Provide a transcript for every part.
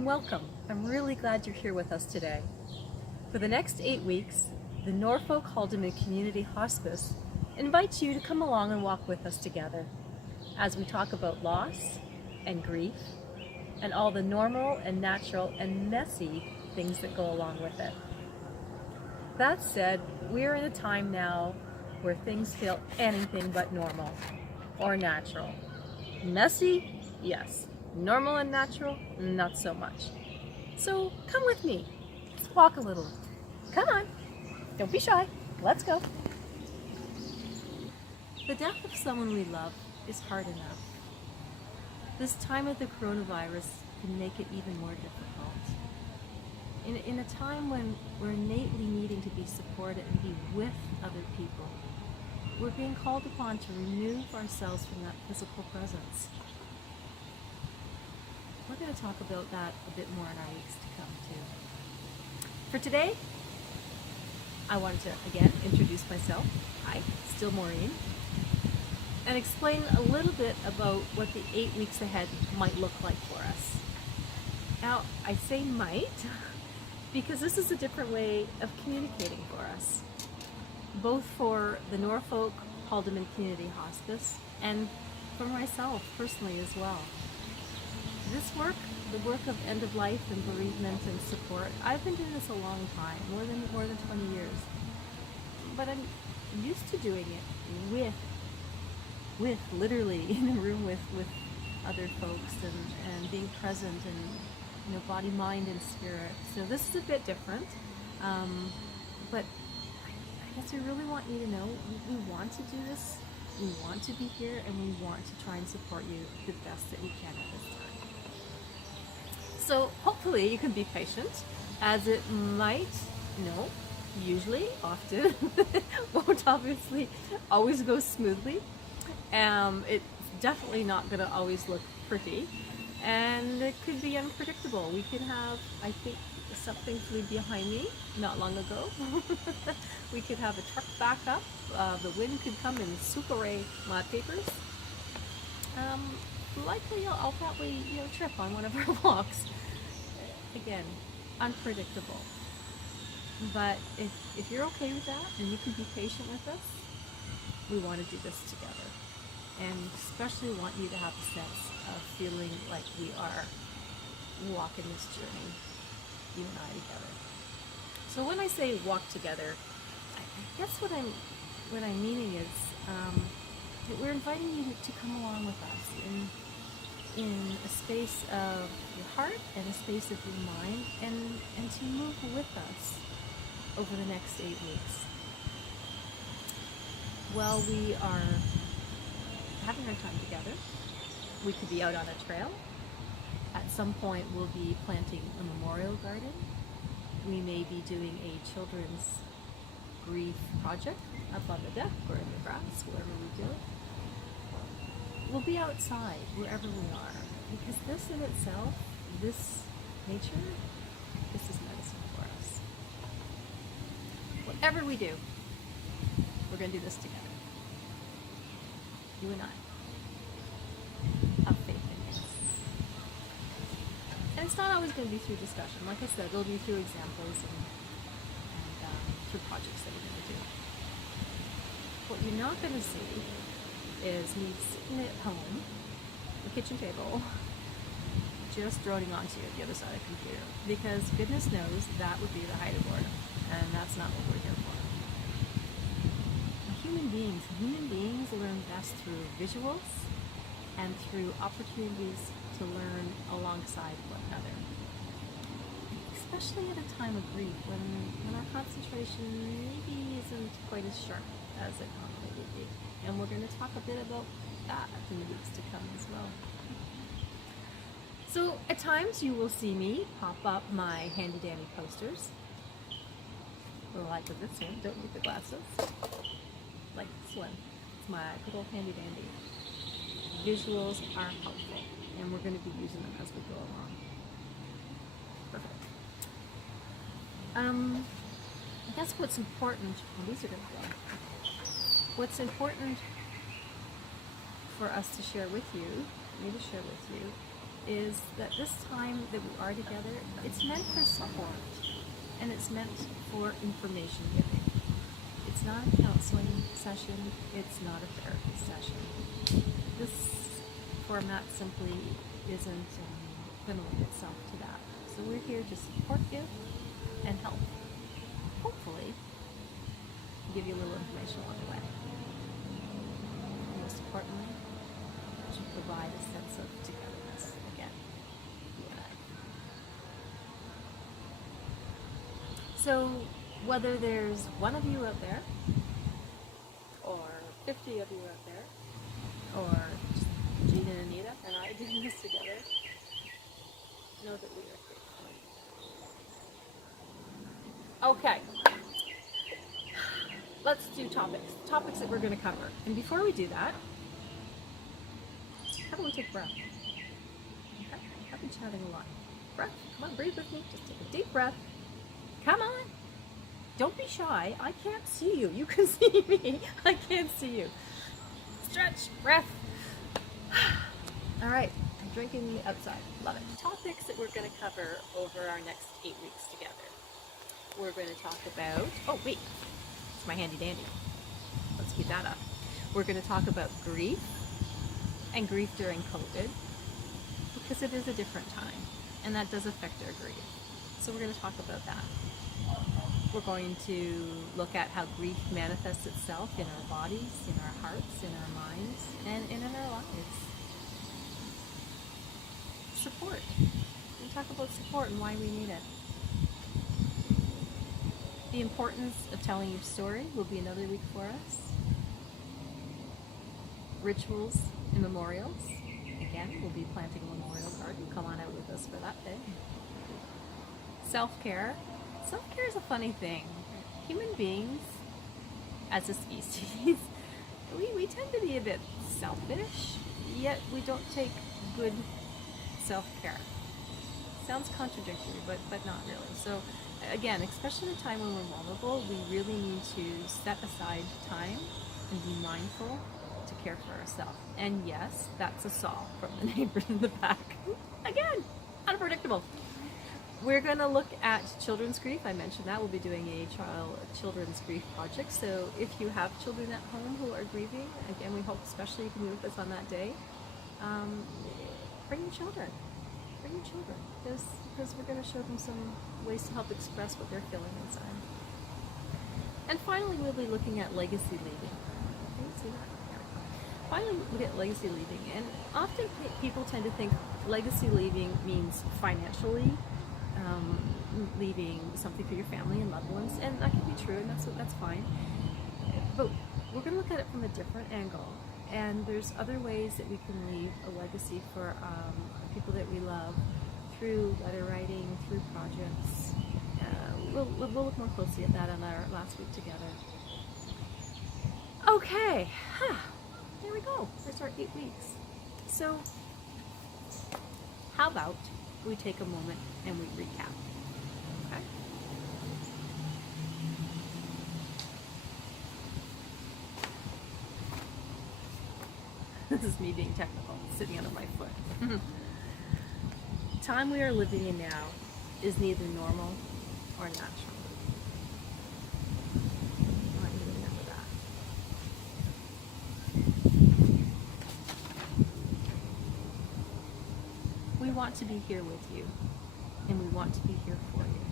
and welcome. I'm really glad you're here with us today. For the next 8 weeks, the Norfolk Haldeman Community Hospice invites you to come along and walk with us together as we talk about loss and grief and all the normal and natural and messy things that go along with it. That said, we're in a time now where things feel anything but normal or natural. Messy? Yes. Normal and natural? Not so much. So come with me. Let's walk a little. Come on. Don't be shy. Let's go. The death of someone we love is hard enough. This time of the coronavirus can make it even more difficult. In a time when we're innately needing to be supported and be with other people, we're being called upon to remove ourselves from that physical presence. We're going to talk about that a bit more in our weeks to come too. For today, I wanted to again introduce myself. Hi, still Maureen, and explain a little bit about what the 8 weeks ahead might look like for us. Now, I say might because this is a different way of communicating for us, both for the Norfolk Haldeman Community Hospice and for myself personally as well. This work, the work of end of life and bereavement and support, I've been doing this a long time, more than 20 years. But I'm used to doing it with literally in a room with other folks and being present and body, mind, and spirit. So this is a bit different, but I guess we really want you to know we want to do this, we want to be here, and we want to try and support you the best that we can at this time. So hopefully you can be patient, as it might, usually, often, won't obviously always go smoothly. It's definitely not going to always look pretty, and it could be unpredictable. We could have, I think, something flew behind me not long ago. We could have a truck back up. The wind could come and sweep away my papers. Likely I'll probably trip on one of our walks. Again, unpredictable. But if you're okay with that and you can be patient with us, we want to do this together. And especially want you to have a sense of feeling like we are walking this journey, you and I together. So when I say walk together, I guess what I'm meaning is that we're inviting you to come along with us in a space of your heart and a space of your mind, and to move with us over the next 8 weeks. While we are having our time together, we could be out on a trail. At some point we'll be planting a memorial garden. We may be doing a children's grief project up on the deck or in the grass, wherever we do it. We'll be outside wherever we are, because this in itself, this nature, this is medicine for us. Whatever we do, we're going to do this together. You and I. Have faith in this. And it's not always going to be through discussion. Like I said, it'll be through examples and through projects that we're going to do. What you're not going to see is me sitting at home, the kitchen table, just droning onto you at the other side of the computer. Because goodness knows that would be the height of boredom. And that's not what we're here for. Human beings learn best through visuals and through opportunities to learn alongside one another. Especially at a time of grief when our concentration maybe isn't quite as sharp as it normally would be. And we're going to talk a bit about that in the weeks to come as well. So at times you will see me pop up my handy dandy posters. Like with this one, don't need the glasses. Like this one, it's my little handy dandy. Visuals are helpful, and we're going to be using them as we go along. Perfect. I guess what's important, these are going to go. What's important for us to share with you, me to share with you, is that this time that we are together, it's meant for support and it's meant for information giving. It's not a counseling session, it's not a therapy session. This format simply isn't going to lend itself to that. So we're here to support you and help. Hopefully, give you a little information along the way. Most importantly, to provide a sense of togetherness again, you and I. So whether there's one of you out there, or 50 of you out there, or just Jean and Anita and I doing this together, know that we are here. Okay. Let's do topics that we're going to cover. And before we do that, how about we take a breath? Okay. I've been chatting a lot. Breath. Come on, breathe with me. Just take a deep breath. Come on. Don't be shy. I can't see you. You can see me. I can't see you. Stretch. Breath. All right. I'm drinking outside. Love it. Topics that we're going to cover over our next 8 weeks together. We're going to talk about... Oh, wait. It's my handy dandy. Let's keep that up. We're going to talk about grief and grief during COVID, because it is a different time and that does affect our grief. So we're going to talk about that. We're going to look at how grief manifests itself in our bodies, in our hearts, in our minds, and in our lives. Support. We'll talk about support and why we need it. The importance of telling your story will be another week for us. Rituals and memorials. Again, we'll be planting a memorial garden. Come on out with us for that day. Self-care. Self-care is a funny thing. Human beings, as a species, we tend to be a bit selfish, yet we don't take good self-care. Sounds contradictory, but not really. So again, especially in a time when we're vulnerable, we really need to set aside time and be mindful to care for ourselves. And yes, that's a saw from the neighbors in the back. Again, unpredictable. We're going to look at children's grief. I mentioned that. We'll be doing a children's grief project. So if you have children at home who are grieving, again, we hope especially you can be with us on that day. Bring your children. Bring your children. Because we're going to show them some ways to help express what they're feeling inside. And finally, we'll be looking at legacy leaving. Can you see that? Finally, look at legacy leaving. And often people tend to think legacy leaving means financially leaving something for your family and loved ones, and that can be true, and that's fine. But we're going to look at it from a different angle, and there's other ways that we can leave a legacy for people that we love through letter writing, through projects. We'll look more closely at that on our last week together. Okay, there we go. There's our 8 weeks. So, how about we take a moment and we recap? Okay? This is me being technical, sitting under my foot. The time we are living in now is neither normal or natural. I want you to remember that. We want to be here with you, and we want to be here for you.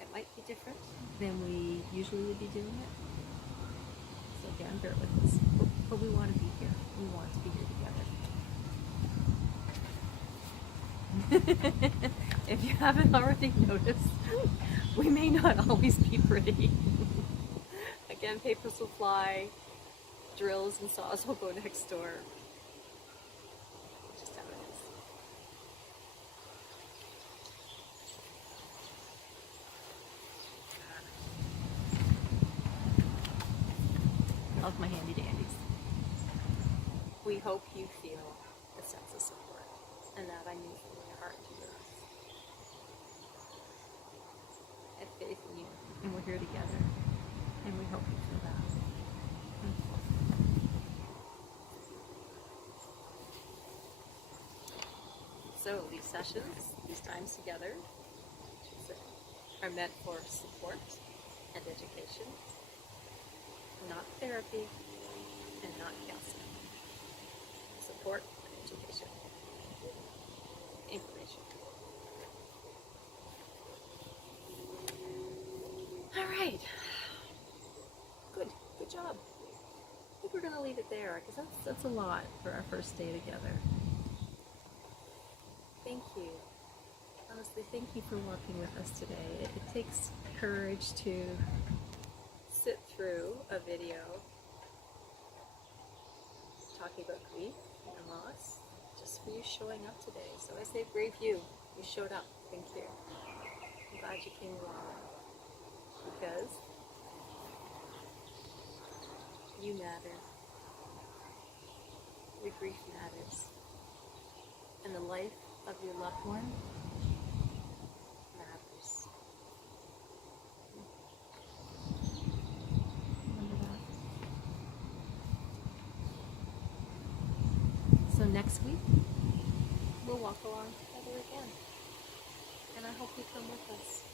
It might be different than we usually would be doing it. So again, bear with us. But we want to be here. We want to be here together. If you haven't already noticed, we may not always be pretty. Again, papers will fly, drills and saws will go next door. Just how it is. Love my handy dandies. We hope you feel a sense of support, and that I mean from my heart to yours. I have faith in you, and we're here together, and we hope you feel that. So these sessions, these times together, are meant for support and education, not therapy and not counseling. Support and education. Information. All right. Good job. I think we're going to leave it there because that's a lot for our first day together. Thank you. Honestly, thank you for walking with us today. It takes courage to sit through a video talking about grief and loss just for you showing up today. So I say brave you. You showed up. Thank you. I'm glad you came along because you matter. Your grief matters. And the life of your loved one matters. Remember that. So next week, we'll walk along together again. And I hope you come with us.